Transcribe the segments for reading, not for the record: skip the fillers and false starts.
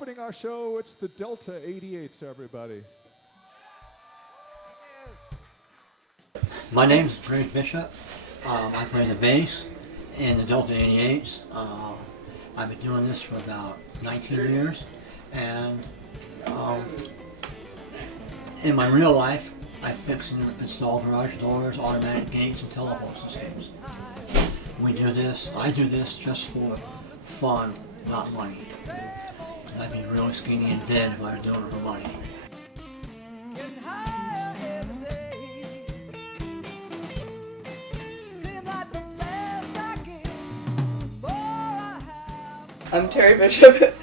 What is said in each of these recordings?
opening our show, it's the Delta88s, everybody. My name is Tery Bishop. I play the bass in the Delta88s. I've been doing this for about 19 years, and in my real life, I fix and install garage doors, automatic gates, and telephone systems. I do this just for fun, not money. I'd be really skinny and dead if I was doing it for money. I'm Tery Bishop.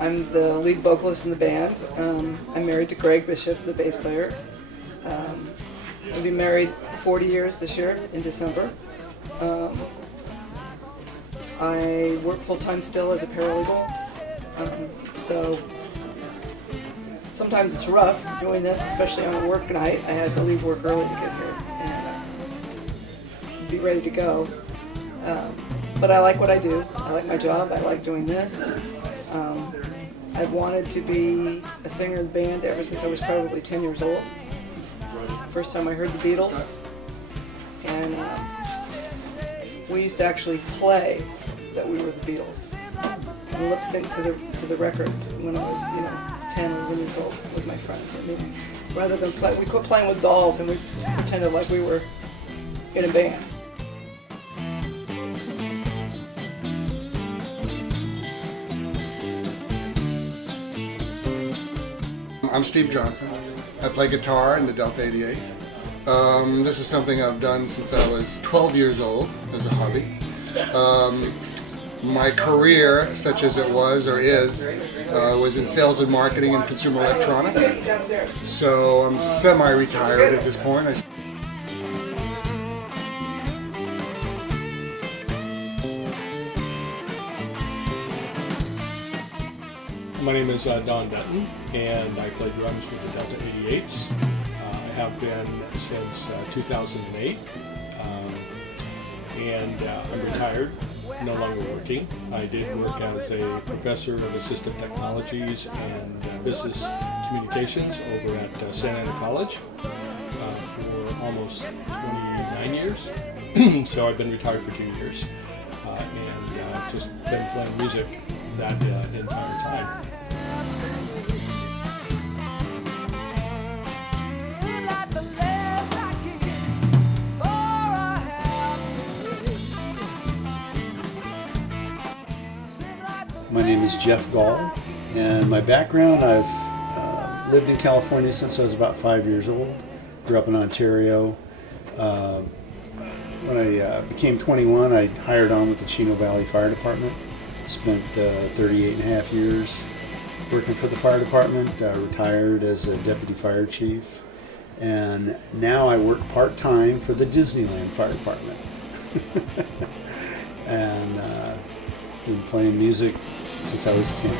I'm the lead vocalist in the band. I'm married to Greg Bishop, the bass player. We'll be married 40 years this year in December. I work full-time still as a paralegal, so sometimes it's rough doing this, especially on a work night. I had to leave work early to get here and be ready to go. But I like what I do. I like my job. I like doing this. I've wanted to be a singer in the band ever since I was probably 10 years old. First time I heard the Beatles, and we used to actually play that we were the Beatles and lip sync to the records when I was 10 or 11 years old with my friends. I mean, rather than play, we quit playing with dolls and we pretended like we were in a band. I'm Steve Johnson. I play guitar in the Delta88s. This is something I've done since I was 12 years old as a hobby. My career, such as it was or is, was in sales and marketing and consumer electronics. So I'm semi-retired at this point. My name is Dutton, and I play drums with the Delta88s. I have been since 2008, and I'm retired, no longer working. I did work as a professor of assistive technologies and business communications over at San Juan College for almost 29 years. So I've been retired for 2 years, and just been playing music that entire time. My name is Jeff Gaul, and my background, I've lived in California since I was about 5 years old. Grew up in Ontario. When I became 21, I hired on with the Chino Valley Fire Department. Spent 38 and a half years working for the fire department, retired as a deputy fire chief, and now I work part-time for the Disneyland Fire Department. And been playing music since I was 10.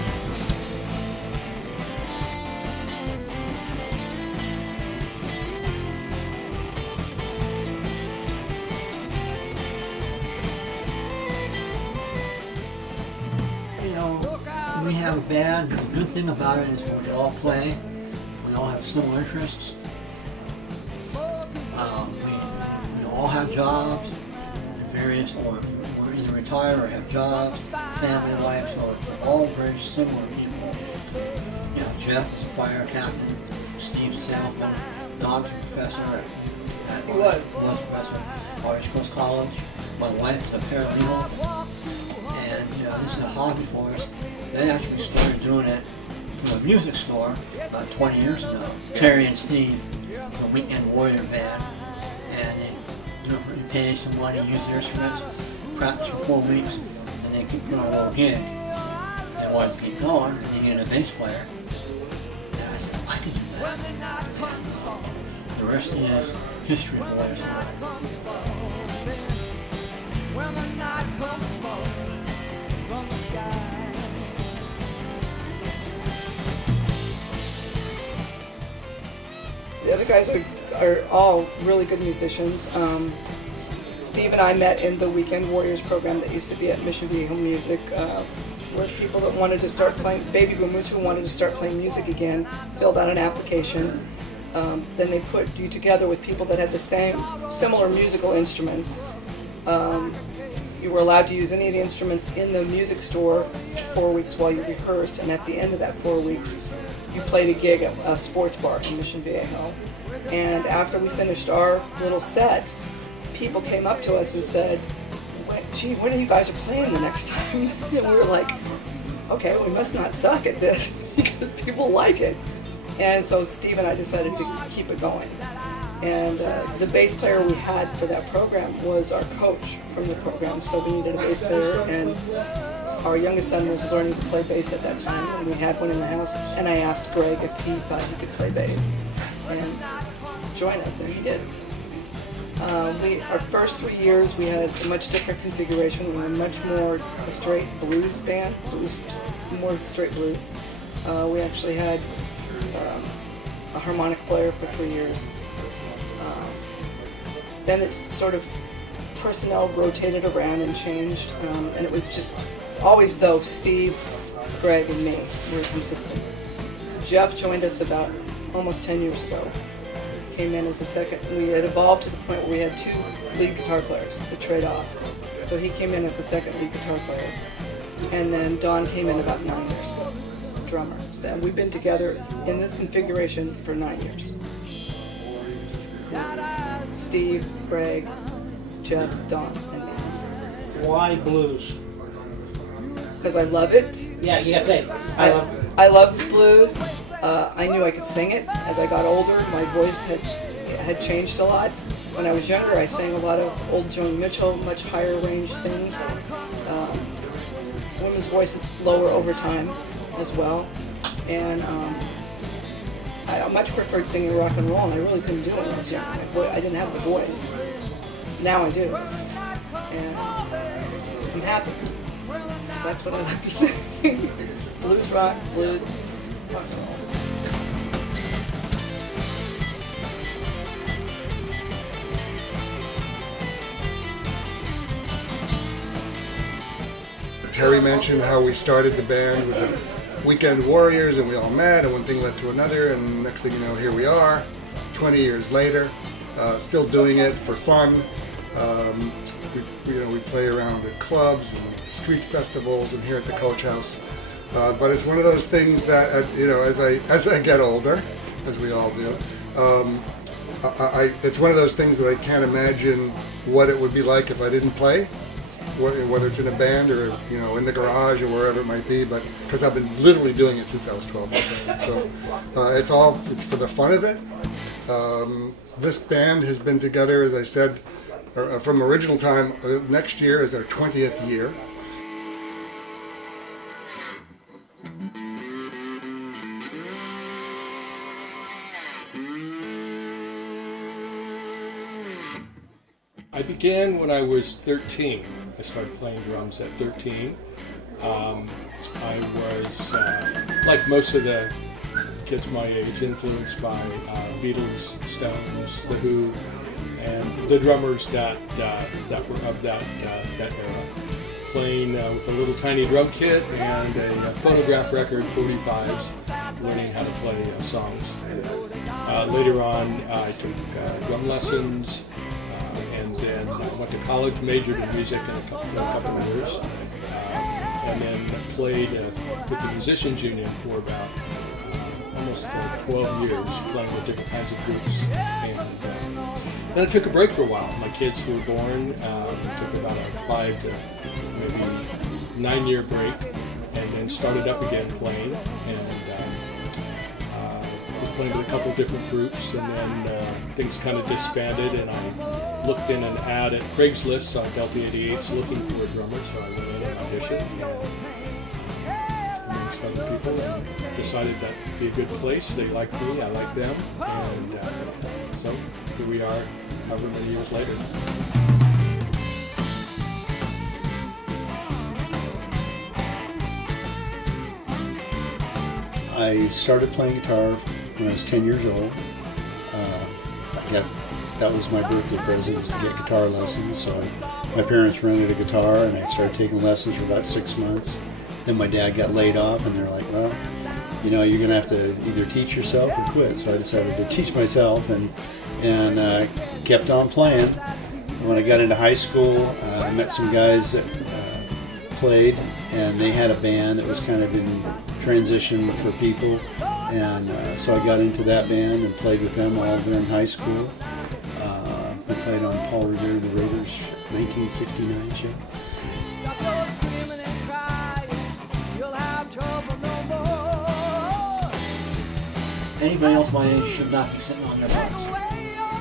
We have a band. The good thing about it is we all play. We all have similar interests. We all have jobs, or we're either retired or have jobs, family life, so we're all very similar people. Jeff is a fire captain, Steve's a salesman, Don's a professor at was professor at Irish Coast College. My wife is a paralegal, and this is a hobby for us. They actually started doing it from a music store about 20 years ago. Terry and Steve, the Weekend Warrior band, and they pay some money, use their instruments, practice for 4 weeks, and they keep doing a little gig. They wanted to keep going, and they get a bass player. And I said, I can do that. The rest is history for us. When the night comes from the sky. The other guys are all really good musicians. Steve and I met in the Weekend Warriors program that used to be at Mission Viejo Music where people that wanted to start playing, baby boomers who wanted to start playing music again, filled out an application. Then they put you together with people that had the similar musical instruments. You were allowed to use any of the instruments in the music store for 4 weeks while you rehearsed, and at the end of that 4 weeks, you played a gig at a sports bar in Mission Viejo. And after we finished our little set, people came up to us and said, "Gee, when are you guys are playing the next time?" And we were like, okay, we must not suck at this because people like it. And so Steve and I decided to keep it going. And the bass player we had for that program was our coach from the program, so we needed a bass player, and our youngest son was learning to play bass at that time, and we had one in the house, and I asked Greg if he thought he could play bass and join us, and he did. Our first 3 years we had a much different configuration. We were much more a straight blues band, more straight blues. We actually had a harmonic player for 3 years. Then it sort of, personnel rotated around and changed, and it was just always, though, Steve, Greg, and me were consistent. Jeff joined us about almost 10 years ago. Came in as a second. We had evolved to the point where we had 2 lead guitar players to trade off. So he came in as the second lead guitar player. And then Don came in about 9 years ago, drummer. So we've been together in this configuration for 9 years. Steve, Greg, Jeff, Don, and me. Why blues? Because I love it. Yeah, you gotta say. I love the blues. I knew I could sing it. As I got older, my voice had changed a lot. When I was younger, I sang a lot of old Joni Mitchell, much higher range things. Women's voice is lower over time as well. And I much preferred singing rock and roll, and I really couldn't do it when I was younger. I didn't have the voice. Now I do. And I'm happy. So that's what I like to sing. Blues rock, blues, rock and roll. Tery mentioned how we started the band with the Weekend Warriors, and we all met, and one thing led to another, and next thing you know, here we are, 20 years later, still doing it for fun. We play around at clubs and street festivals and here at the Coach House. But it's one of those things that, as I get older, as we all do, it's one of those things that I can't imagine what it would be like if I didn't play. Whether it's in a band or in the garage or wherever it might be, but because I've been literally doing it since I was 12 years old. So it's for the fun of it. This band has been together, as I said, from original time. Next year is our 20th year. I began when I was 13. I started playing drums at 13. I was, like most of the kids my age, influenced by Beatles, Stones, The Who, and the drummers that were of that era. Playing with a little tiny drum kit and a phonograph record, 45s, learning how to play songs. Later on, I took drum lessons. And then I went to college, majored in music in a couple of years, and then played with the Musicians Union for about almost 12 years, playing with different kinds of groups. And then I took a break for a while. My kids were born. Took about a 5 to maybe 9 year break, and then started up again playing. And was playing with a couple different groups, and then things kind of disbanded, and I looked in an ad at Craigslist, saw Delta88s looking for a drummer, so I went in and auditioned, amongst other people, and decided that'd be a good place. They liked me, I liked them, and so here we are, however many years later. I started playing guitar when I was 10 years old. That was my birthday present, was to get guitar lessons. So my parents rented a guitar, and I started taking lessons for about 6 months. Then my dad got laid off, and they're like, well, you know, you're going to have to either teach yourself or quit. So I decided to teach myself and kept on playing. When I got into high school, I met some guys that played, and they had a band that was kind of in transition for people. And so I got into that band and played with them all during high school. I played on Paul Revere, the Raiders' 1969 show. Anybody else my age should not be sitting on their butts.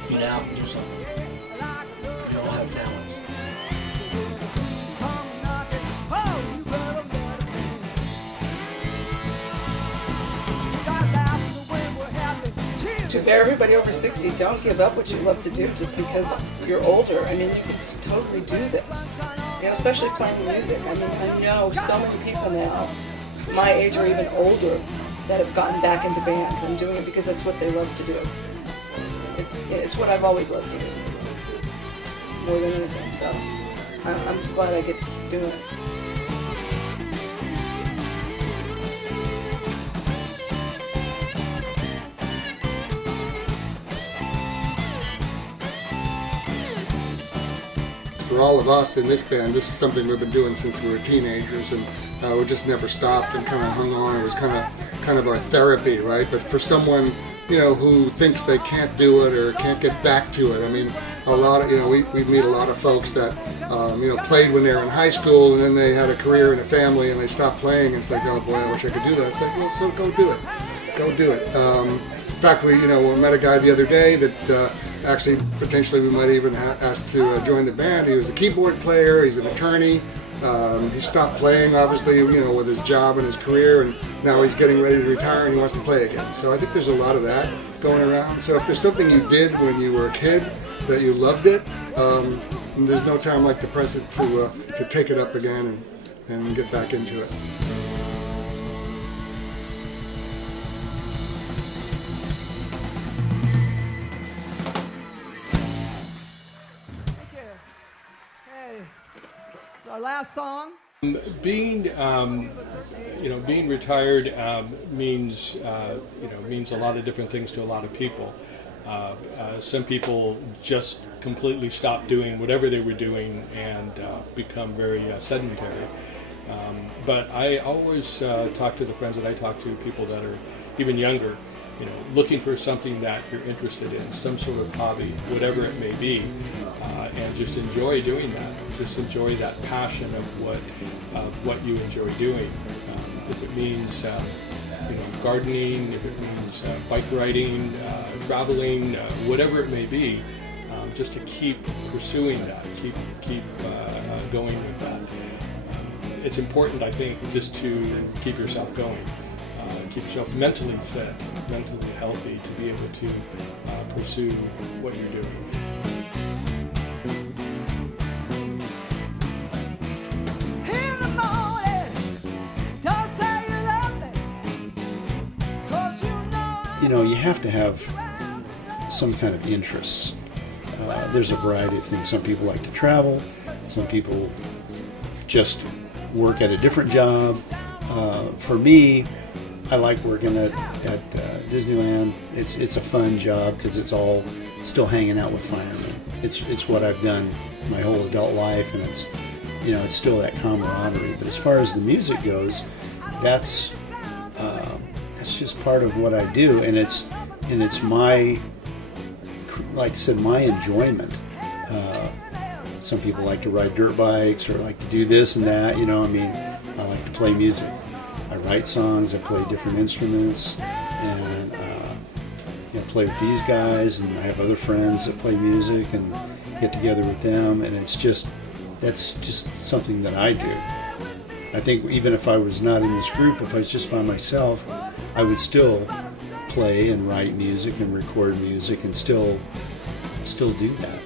Get out and do something. We all have talent. To everybody over 60, don't give up what you love to do just because you're older. I mean, you can totally do this. You know, especially playing music. I mean, I know so many people now, my age or even older, that have gotten back into bands and doing it because that's what they love to do. It's what I've always loved to do, more than anything. So I'm just glad I get to keep doing it. For all of us in this band, this is something we've been doing since we were teenagers, and we just never stopped and kind of hung on. It was kind of our therapy, right? But for someone, you know, who thinks they can't do it or can't get back to it, I mean, a lot of, you know, we meet a lot of folks that, you know, played when they were in high school, and then they had a career and a family, and they stopped playing, and it's like, oh boy, I wish I could do that. It's like, well, so go do it. Go do it. In fact, we met a guy the other day that actually, potentially, we might even ask to join the band. He was a keyboard player. He's an attorney. He stopped playing, obviously, you know, with his job and his career, and now he's getting ready to retire and he wants to play again. So I think there's a lot of that going around. So if there's something you did when you were a kid that you loved it, there's no time like the present to take it up again and get back into it. Our last song. Being retired means means a lot of different things to a lot of people. Some people just completely stop doing whatever they were doing and become very sedentary. But I always talk to the friends that I talk to, people that are even younger, you know, looking for something that you're interested in, some sort of hobby, whatever it may be, and just enjoy doing that. Just enjoy that passion of what you enjoy doing. If it means gardening, if it means bike riding, traveling, whatever it may be, just to keep pursuing that, keep going with that. It's important, I think, just to keep yourself going, keep yourself mentally fit, mentally healthy, to be able to pursue what you're doing. You know, you have to have some kind of interests. There's a variety of things. Some people like to travel. Some people just work at a different job. For me, I like working at Disneyland. It's a fun job because it's all still hanging out with firemen. It's what I've done my whole adult life, and it's still that camaraderie. But as far as the music goes, that's just part of what I do, and it's my, like I said, my enjoyment. Some people like to ride dirt bikes or like to do this and that, you know. I mean, I like to play music. I write songs, I play different instruments, and play with these guys, and I have other friends that play music and get together with them, and that's just something that I do. I think even if I was not in this group, if I was just by myself, I would still play and write music and record music and still do that.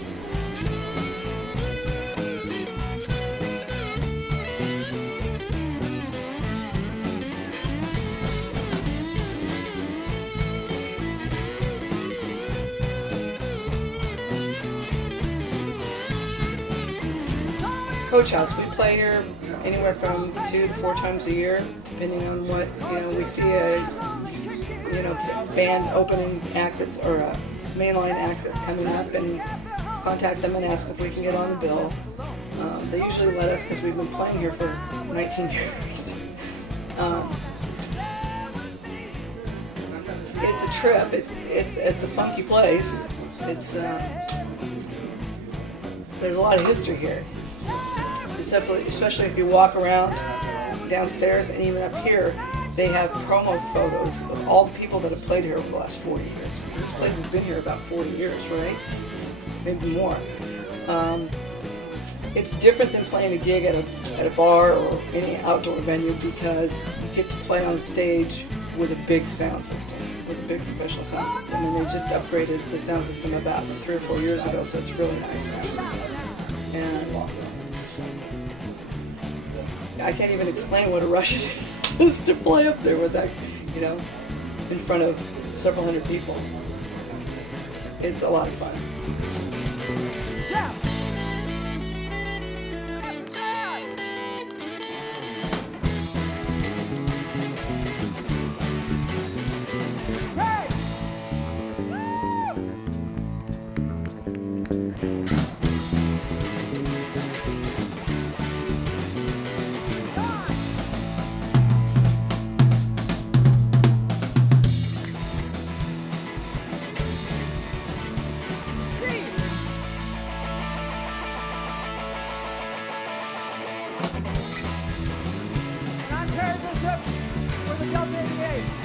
Coach House, we play here anywhere from 2 to 4 times a year, depending on what, we see a, band opening act that's, or a mainline act that's coming up, and contact them and ask if we can get on the bill. They usually let us because we've been playing here for 19 years. It's a trip. It's a funky place. It's there's a lot of history here. Especially if you walk around downstairs and even up here, they have promo photos of all the people that have played here over the last 40 years. This place has been here about 40 years, right? Maybe more. It's different than playing a gig at a bar or any outdoor venue because you get to play on stage with a big sound system, with a big professional sound system, and they just upgraded the sound system about 3 or 4 years ago, so it's really nice. And I can't even explain what a rush it is to play up there with that, in front of several hundred people. It's a lot of fun. I'm Tery Bishop for the Delta88s.